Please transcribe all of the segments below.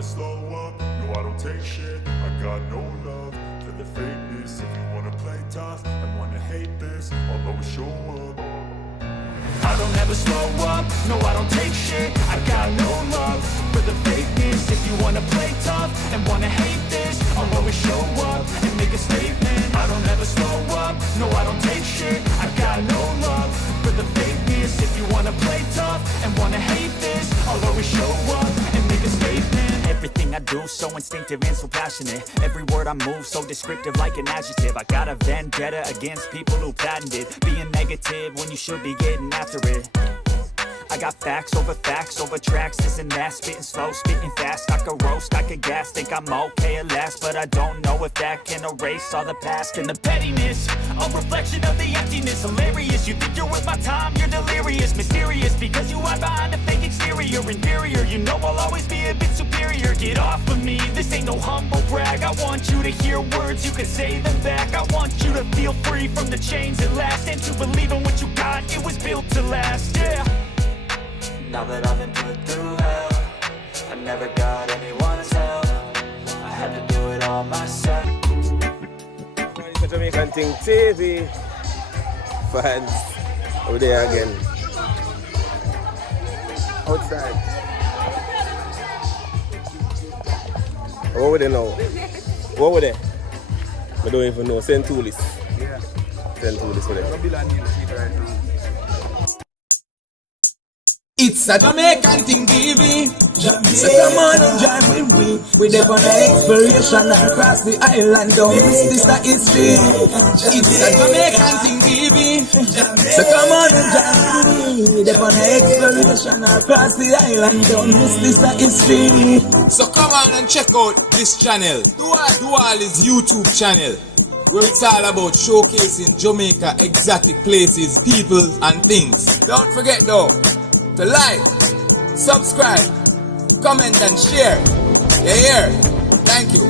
never slow up, no I don't take shit. I got no love for the fakeness. If you wanna play tough and wanna hate this, I'll always show up. I don't ever slow up, no I don't take shit. I got no love for the fakeness. If you wanna play tough and wanna hate this, I'll always show up and make a statement. I don't ever slow up, no I don't take shit. I got no love for the fakeness. If you wanna play tough and wanna hate this, I'll always show up and make a statement. Everything I do so instinctive and so passionate. Every word I move so descriptive like an adjective. I got a vendetta against people who patented being negative when you should be getting after it. I got facts over tracks, this and that. Spitting slow, spitting fast. I could roast, I could gas. Think I'm okay at last, but I don't know if that can erase all the past. And the pettiness, a reflection of the emptiness. Hilarious, you think you're worth my time, you're delirious. Mysterious, because you hide behind a fake exterior. Inferior, you know I'll always be a bit superior. Get off of me, this ain't no humble brag. I want you to hear words, you can say them back. I want you to feel free from the chains at last, and to believe in what you got, it was built to last, yeah. Now that I've been put through hell, I never got anyone's help. I had to do it all myself. The Jamaican Thing TV fans over there again. Outside. What were they now? What were they? I don't even know. Send Toolis. Yeah. Send Toolis for them. Right now. It's a Jamaican thing, baby. So come on and join with me. We're there on an exploration across the island. Don't miss this history. It's a Jamaican thing, baby. So come on and join with me. We're there on an exploration across the island. Don't miss this history. So come on and check out this channel, Duali's YouTube channel, where it's all about showcasing Jamaica exotic places, people and things. Don't forget though, to like, subscribe, comment and share. You hear? Thank you.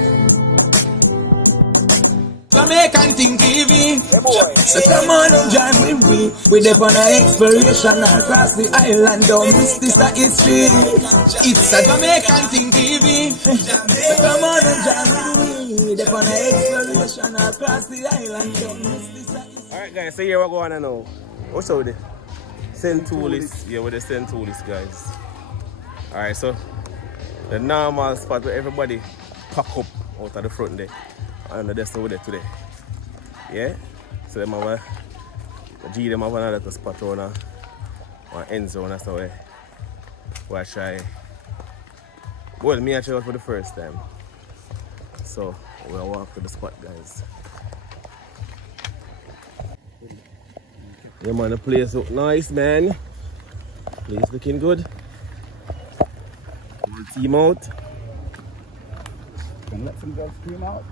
Jamaican thing, TV. So come on and join with me. We're there on an exploration across the island. Don't miss this history. It's a Jamaican thing, TV. So come on and join with me. We're there on an exploration across the island. Don't miss this history. Alright guys, so here we're going on now. What's out there? Send Toolis. Yeah, we're the Send Toolis guys. Alright, so the normal spot where everybody pack up out of the front there. And that's over there today. Yeah? So them have a G them have another spot on a end zone, that's how we try. Well, me actually for the first time. So we'll walk to the spot guys. Yeah man, the place look nice man. Place looking good. One team out. Can let some girls scream out.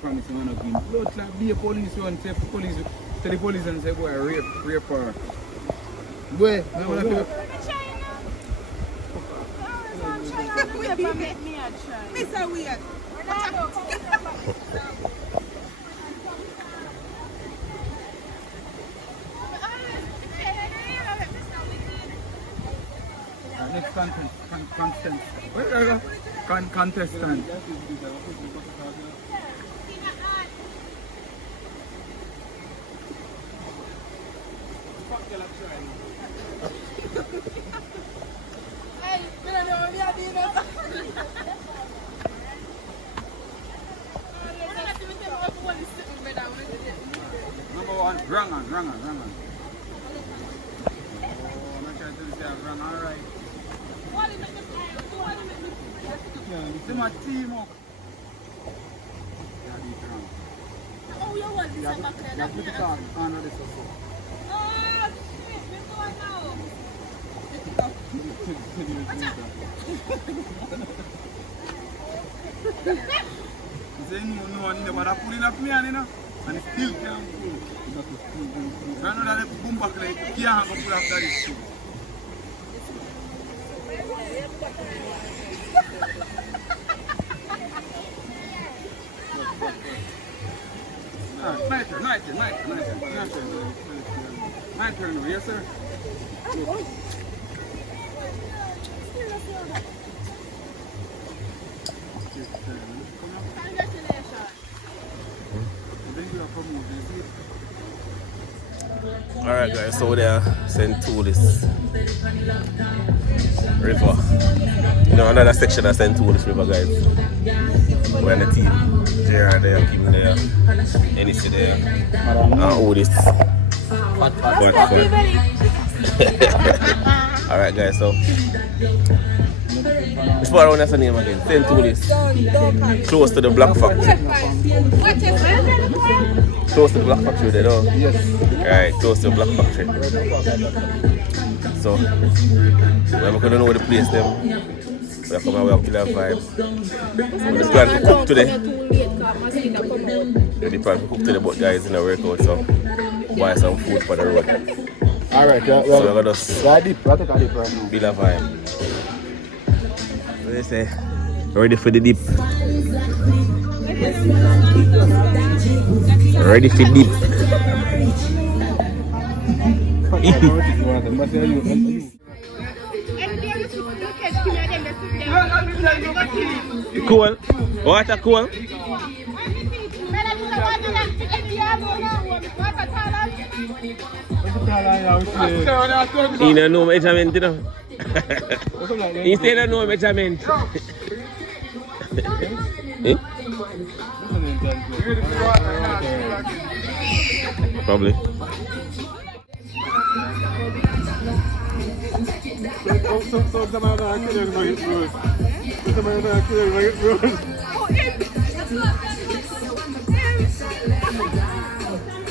Promise you wanna give blood clot, be a police one, say police to the police and say boy rape her. Boy, I wanna feel Mr. Weird. next contestant. Number one, wrong on. Oh, I'm not trying to say wrong, alright. Yeah, too much team up. Oh, you want this back there? That's the car. Oh, shit, this one now. Say no, never pull in a piano, you know, and it still can't pull. I know that the boom back like can't pull after this. My turn now, yes sir? Alright guys, so there St. Toolis River. You know, another section of St. Toolis River, guys. We're on the team. JR there, Kim there, NEC there, and Otis. What? Alright guys, so which part of the name again? St. Toolis. Close to the Black Factory. Close to the Black Factory there, though? Yes. Alright, close to the Black Factory. So, we're going to know the place them. We're coming away up to that vibe. We're just planning to cook today. We're planning to cook today, but guys in the workout, so buy some food for the road. Alright, so we're going to just build a vibe. What do you say? Ready for the dip. Ready for dip. Cool. Water cool. You don't know measurement, you know. You still don't know measurement. Eh? Probably.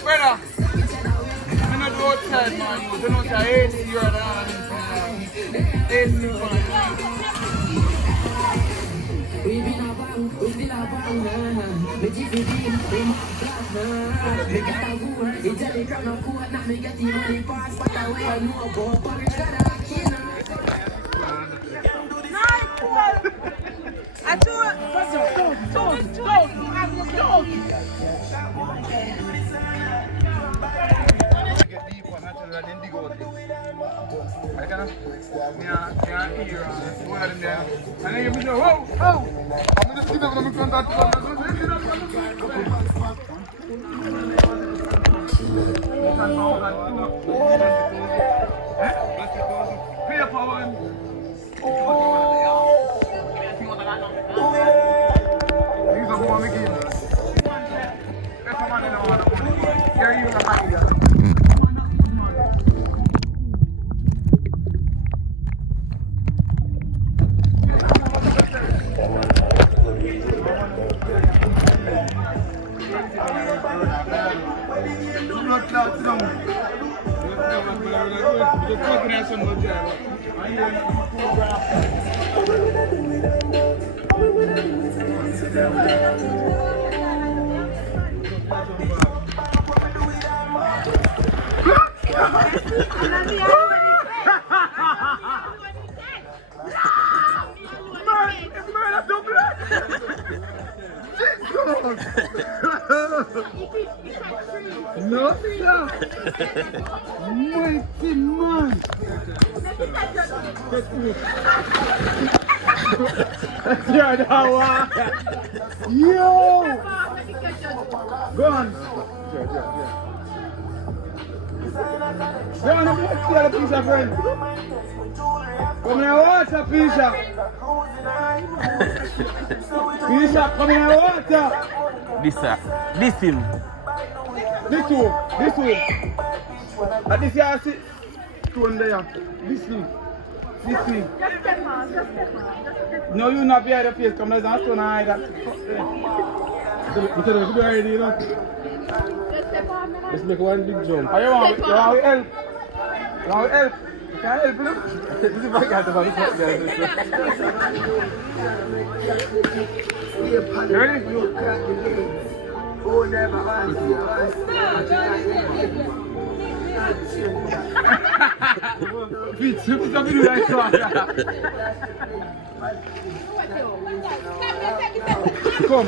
Brother, I'm not roadside, man. You don't say AC, you're the AC. No, sir. Mighty man. You're the one. Yo. Go on. Go on, I'm going to steal a piece of friend. Come here, water, Pisha. Pisha, come here, water. This him. This one. And this here, see, stone there. This thing. Just step on. No, you not behind the face. Come there's a stone hide that. You said you be ready, you know. Let's make one big jump. You want help? You want help? Come.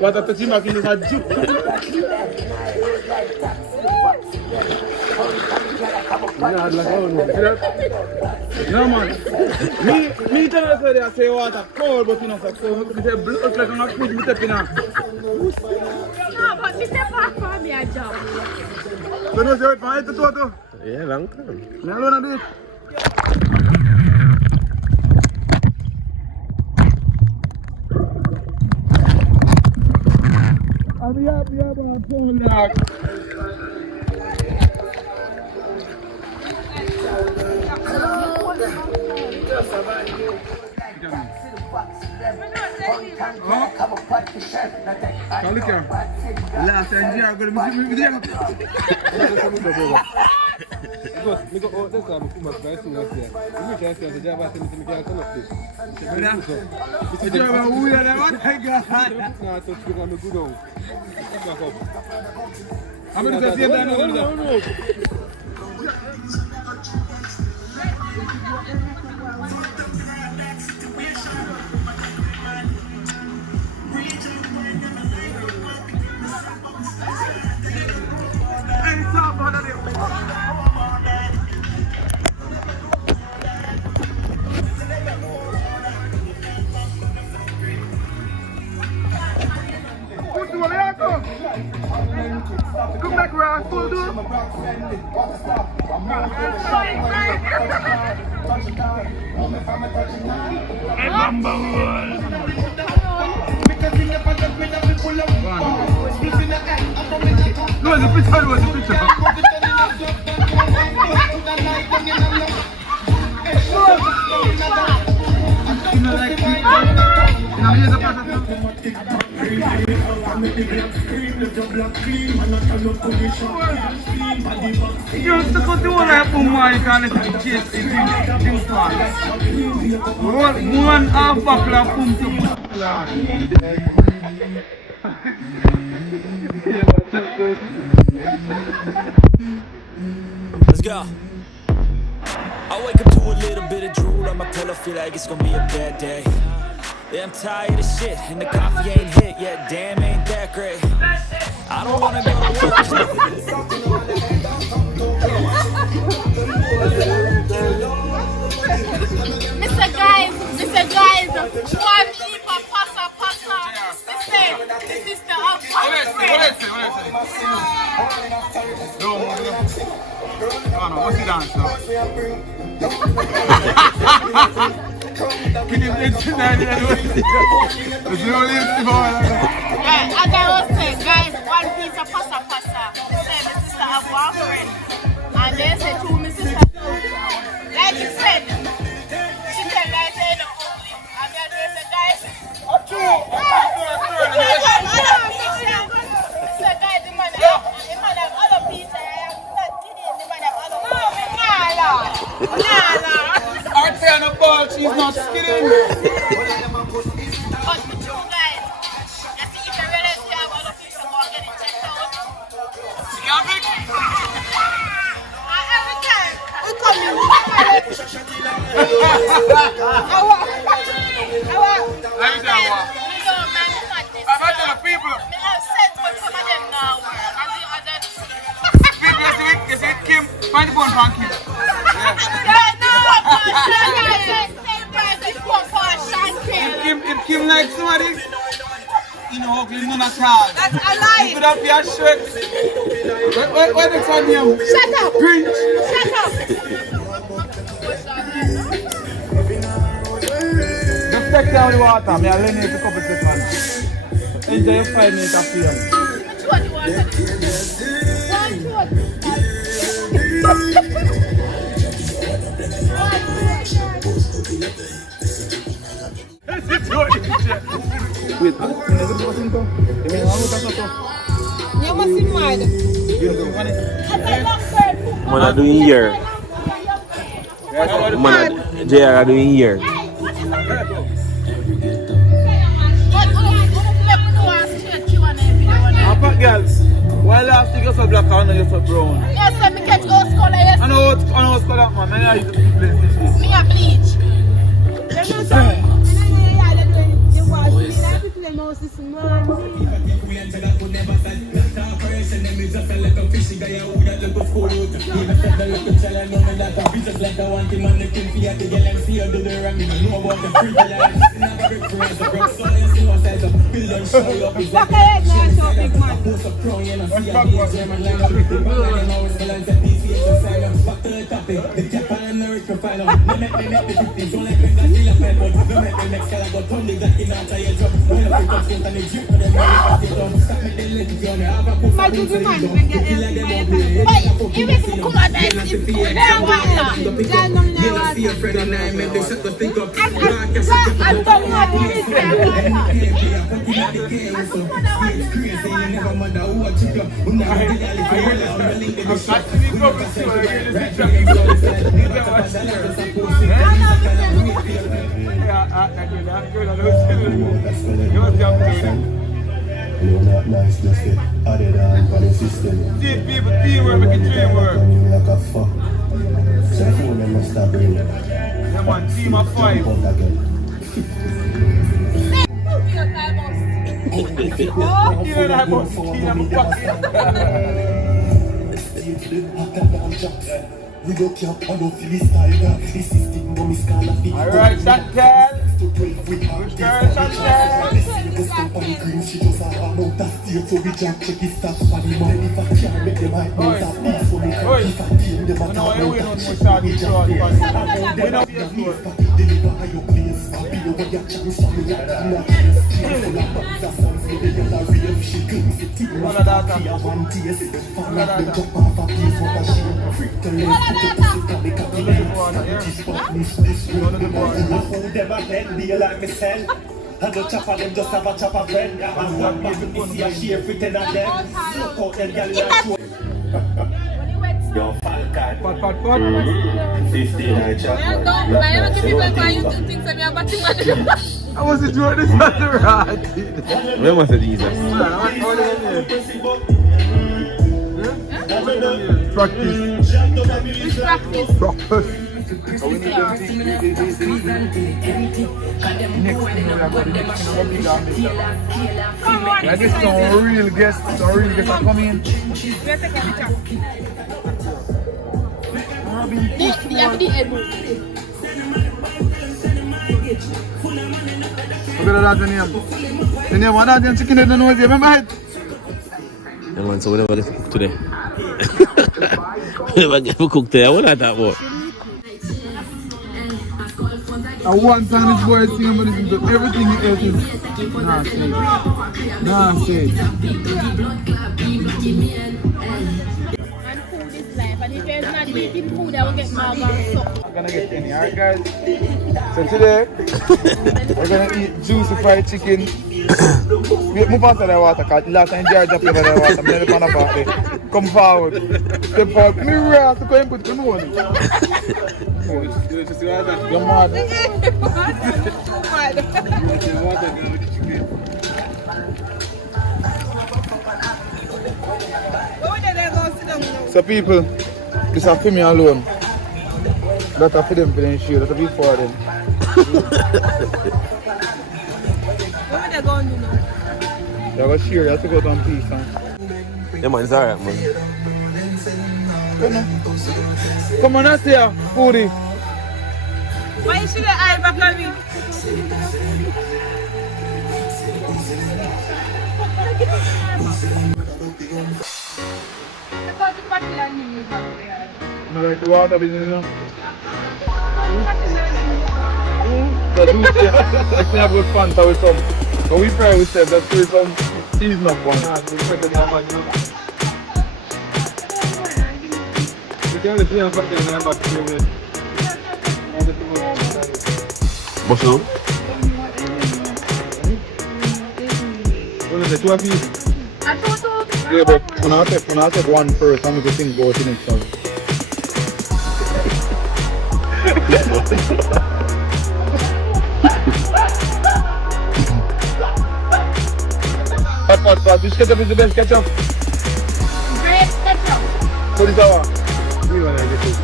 What a touchy marking is a juke. No man. Me tell you say they say water cold, but you know so me say blood like on a food me step in. No, but me step off for me a job. So no say what for it to. Yeah, long time. Me alone do it. I'm happy about phone dog. Come look here. Last time you are going to Me go out this time, come back very soon as there. You can see the job after me can come up this. The job are weird, what I got. Now to speak on the good old. Back up. I'm going to say that no. Come back where I full do. No, the picture was the picture. You know, like, you know, here's a part of you stick out the one I put my can let it chase it in one half buckle of pump Let's go. I wake up to a little bit of drool on my pillow, feel like it's gonna be a bad day. Yeah, I'm tired of shit, and the coffee ain't hit yet, damn, ain't that great. I don't wanna go to work. Mr. Guys, one leap of pasta. This is the what's the dance now? As I was saying, guys, one piece of pasta. They said the sister have one friend, and they said two Mrs. Like you said, she said like say the only, and then they said guys, guys, the man have other pizza. I am not kidding. The man have other pizza. Nah. Aren't they on the ball? She's not skidding. But the two guys, you see if you realize you have other pizza, go and get it checked out. You got it? Every time we come in, find the bone funky. If Kim likes somebody, you know, Oakland none at all. That's a lie. Put up your shirt. Where the time you? Shut up. Grinch. Shut up. Respect down the water. Me I'll lend you a couple seconds. Enjoy your 5 minutes of fame. Which one do you want to do? Wait, funny. Man are doing here. Man JR are doing here. But girls, why last thing you're so black and you're so brown? Yes, let me catch those color, yes. I know what's called man. I used to be blessed this week. Me a bleach. Nice, just get added on for the system. Teamwork, make it teamwork. Like a fuck. So I think we must stop bringing it. Yeah, man, team of 5. We go camp and don't feel this tiger. This system go miss kind of Alright, that girl. Which girl, that girl? This company green, she just a ham out that state. So we can't check his stats for the money. If I can't make them hype out that beat. So we can if I team them at all. We don't deliver at your place. Happy over your chance for me. I'm not here. Full of bugs and sons. Me the yellow rave. She cleans it. Team of the one taste. Fan of them jump off a piece. What a shame. Freak to left. Hold them a head, be like myself. And the chopper them just have a chopper friend. And one back if you see a share for 10 of them. Look out them gal like you. Yo, Falcon. 15 I chop. I wasn't doing this on the right. Where was it Jesus? Practice. Like this is a real guest, are coming in. Look at that name. The name of that chicken head and nose, you remember it? Yeah, man, so whatever they cook today. Whatever get cook today, what I that about? And one time this boy is singing about this, but everything he else is nonsense. And food is life, and if there's not eating food, I will get more so. I'm gonna get any, alright guys? So today, we're gonna eat Juici fried chicken. Move past that water, because last time George up over the water, I'm going to pan about it. Come forward. Step forward. Me Rasta, go and put it on. You're mad. So people, this is for me alone. That's for them for them show, that's for them. What are they going to do now? You're going to share, you have to go down peace, huh? Yeah, man, it's alright, man. Come on, that's here, foodie. Why should I back on me? No, like the water business, you know? So Juici, I can have good fun, so we come. When we fry with them, that's where some season up one. What's up? What is it, 2 of you? I thought Yeah, but when I take one first, I'm going to think about the next one. But which ketchup is the best ketchup? Great ketchup. What is our? We want to get it.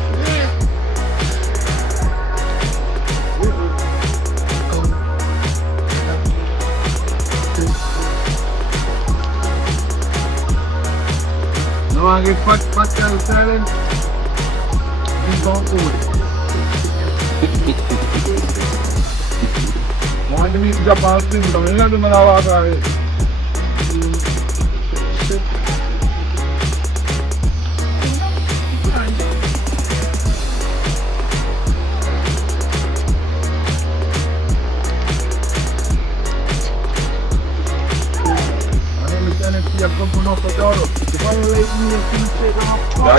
No one get fat girl silent. This don't food. Want to meet Japan thing, but you don't do no water.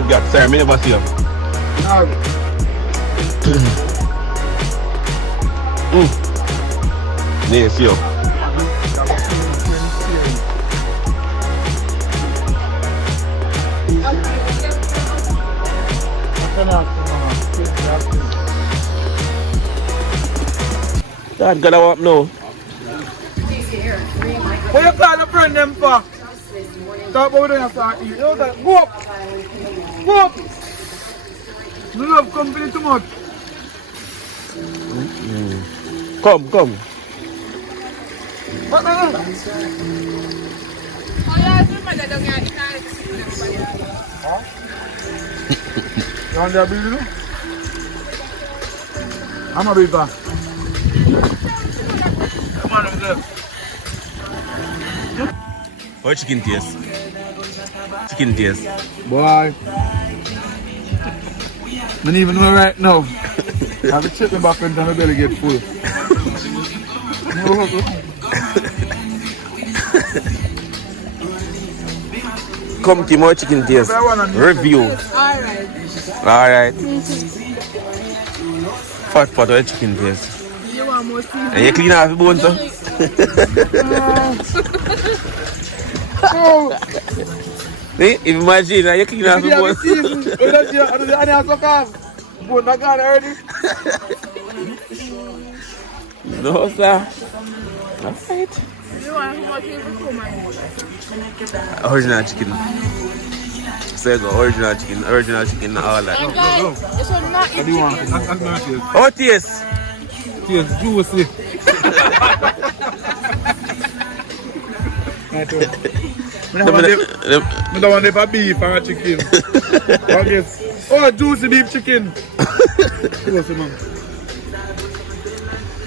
God, sir, I never see him. Yeah, see him. God, gotta walk now. What you call a friend them for? Talk about them after eat. You know that? Go up! Go up! You love company too much. Come. What now? You want that building? I'm a big fan. Come on, over there. How chicken taste? Chicken taste. Boy. I don't even know right now. I have to check my back and my belly get full. Come to more chicken taste. Review. Alright. Fat pot of chicken taste. You want more seafood? And you clean off the bones, sir? If you imagine, you clean off the bones. No, sir. Alright. You want more seafood? Original chicken. So you go original chicken, all that. And guys, this one not eat chicken. How taste? Taste juicy. I don't want to beef and chicken. Oh, juicy beef chicken.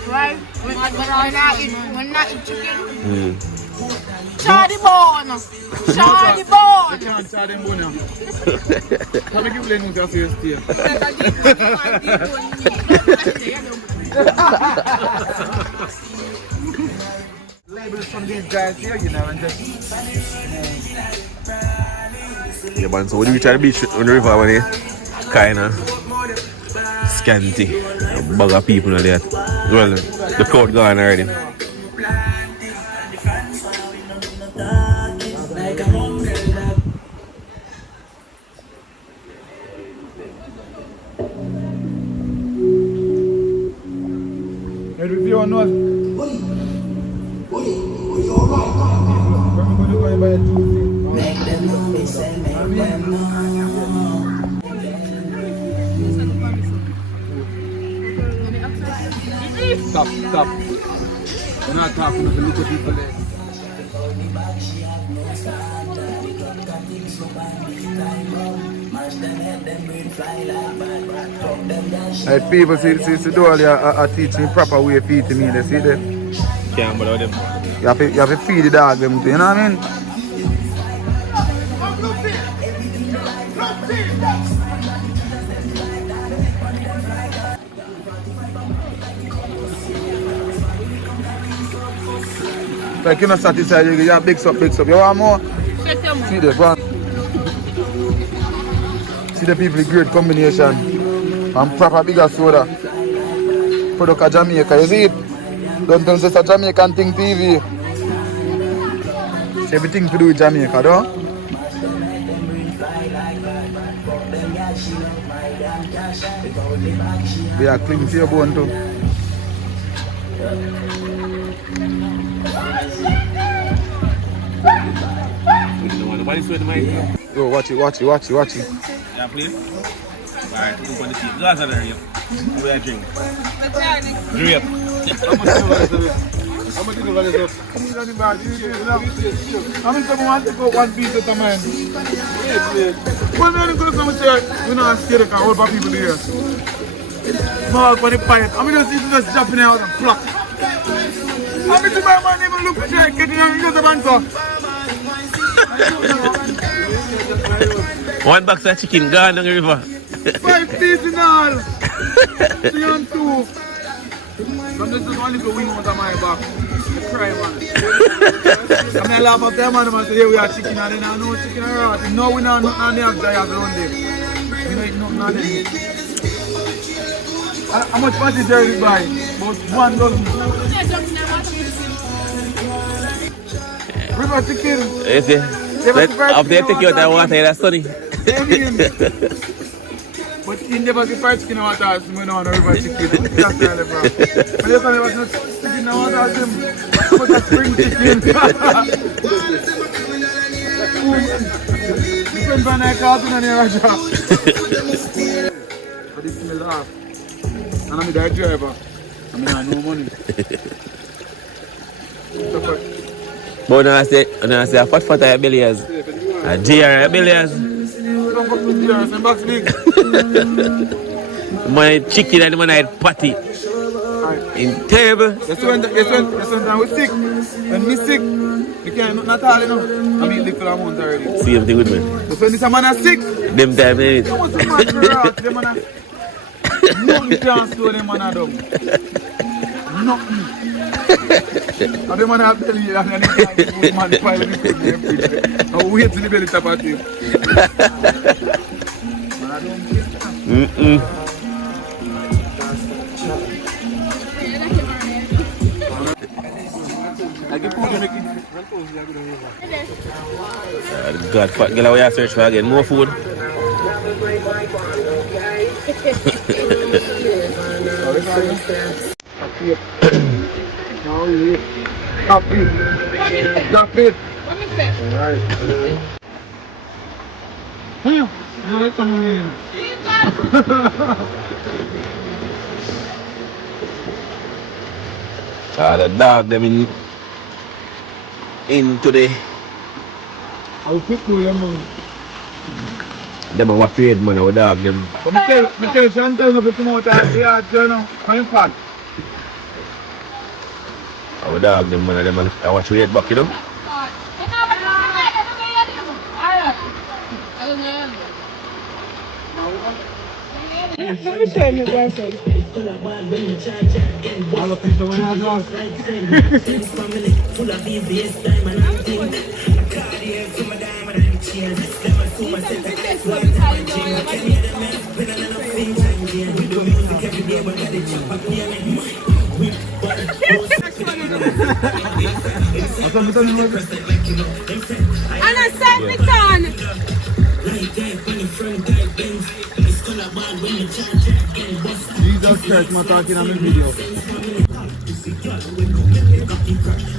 Right? When not eat chicken. Charlie bone. Charlie bone. You can't charge them bone. Can you give them a serious tea? Labels from these guys here, you know, and just... Yeah, man, so when you reach the beach on the river, when you kind of scanty, a bag of people there. Well, the crowd gone already. If you want to know, Stop. We're not talking to the little people there. Hey, people see Dolly are teaching proper way of feeding me, they see them. Can't bother them. You have to feed the dog them, you know what I mean? Like you're not satisfied, you have big up. You want more? See the one. See the people, great combination. And proper bigger soda. Product of Jamaica, you see it? Don't tell us it's a Jamaican thing TV. It's everything to do with Jamaica, though. We are clean to your bone too. Nobody's with my ear. Yo, watch it. Yeah, please. Alright, look on the seat. Glass of the rape. What do I drink? Rape. How much is the value of? How much want to go one piece at a man? Well, man, go to some church. We're not scared of all people here. Mark on the pipe. I'm going to see you just jumping out and pluck. How much my man even look at you? Get in the bank. One box of chicken gone down the river. 5 pieces in all. 3 and 2. I'm just one little wing out of my back. I cry, man. I laugh at them and I say, we are chicken and then I know chicken and rat. No, we not nothing on the outside of the run there. We don't eat nothing on them. How much fat is there to buy? About 1 dozen. River chicken. You see? Up there, take you out of water, that's sunny. But in the basi fried chicken water, I don't know river chicken. That's the problem. But you can never chicken water, but a spring chicken. Depends on the cartoon and your job. But this smell off. And I'm a driver. I mean, I have no money. But when I say a fat at billiards, a GR at billiards. Don't go to GR, and box big. My chicken and my patty. In terrible. That's when we're sick. When we're sick, we can't not all, you know. I mean, little amount already. Same thing with me. That's when this man is sick. Them time, eh? How much man for out? Them man are... Nothing can slow them man are dumb. Nothing. And them man are belly and then they can't put man 5 minutes every day. And wait till the belly tap at him. Man, I don't care. God, fat girl, we are search for again. More food. Stop it. Alright. The dog them into the. I'll pick you, man. Them are afraid, man. Our dog them. But I tell Chantal if it's more time, they are journal. I'm fat. Our dog them, man. Them are our straight back, you know. Let me tell you, boyfriend. All of people when I lost. And I said, return. Jesus Christ, I'm talking on the video.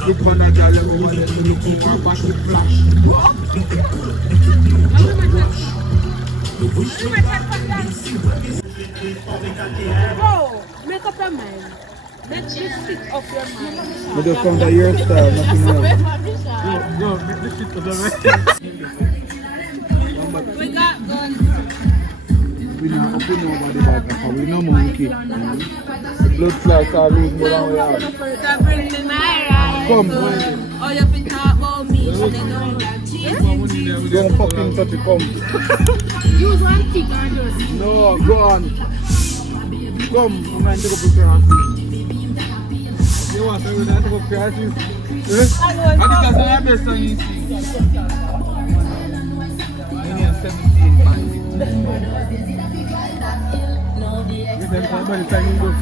Look on that guy, look over, back to flash. Bro, make up your mind. Let's just stick up your mind. But just from the hairstyle, nothing else. Go, make the shit to the We got guns. We not open over the back, we no monkey. The blood clots are losing more than we have. So bring me my ride. Come. Oh, you think talk about me? Don't fucking touch it, come. Use one tick and just. No, go on. Come, I'm going to take up a crisis. You want to take up a crisis? And this is the best song you see. You need 17 pounds. Everybody singing good.